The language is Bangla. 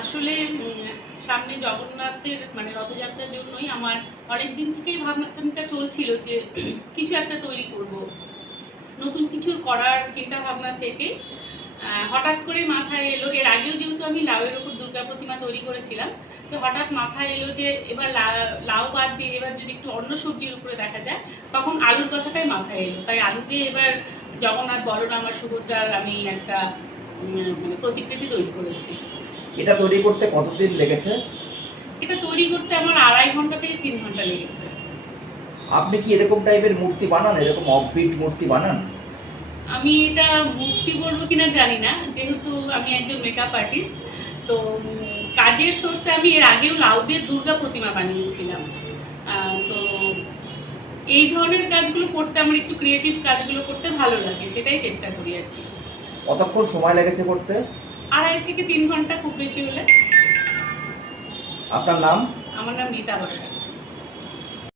আসলে সামনে জগন্নাথের মানে রথযাত্রার জন্যই আমার অনেক দিন থেকেই ভাবনা চিন্তা চলছিল যে, কিছু একটা তৈরি করব। নতুন কিছু করার চিন্তা ভাবনা থেকে হঠাৎ করে মাথায় এলো, এর আগেও যেহেতু আমি লাউয়ের ওপর দুর্গা প্রতিমা তৈরি করেছিলাম, তো হঠাৎ মাথায় এলো যে, এবার লাউ বাদ দিয়ে এবার যদি একটু অন্য সবজির উপরে দেখা যায়, তখন আলুর কথাটাই মাথায় এলো। তাই আলু দিয়ে এবার জগন্নাথ, বলরাম আর সুভদ্রার আমি একটা মানে প্রতিকৃতি তৈরি করেছি। এটা তৈরি করতে কতদিন লেগেছে? এটা তৈরি করতে আমার আড়াই ঘণ্টা থেকে তিন ঘণ্টা লেগেছে। আপনি কি এরকম টাইপের মূর্তি বানান? এরকম অফবিট মূর্তি বানান? আমি এটা মূর্তি বলব কিনা জানি না। যেহেতু আমি একজন মেকআপ আর্টিস্ট তো কাজের সোর্সে আমি এর আগেও লাউদের দুর্গা প্রতিমা বানিয়েছিলাম। তো এই ধরনের কাজগুলো করতে আমার একটু ক্রিয়েটিভ কাজগুলো করতে ভালো লাগে সেটাই চেষ্টা করি আর কি। কতক্ষণ সময় লেগেছে করতে? আড়াই থেকে তিন ঘণ্টা খুব বেশি হলে। আপনার নাম? আমার নাম রীতা বসা।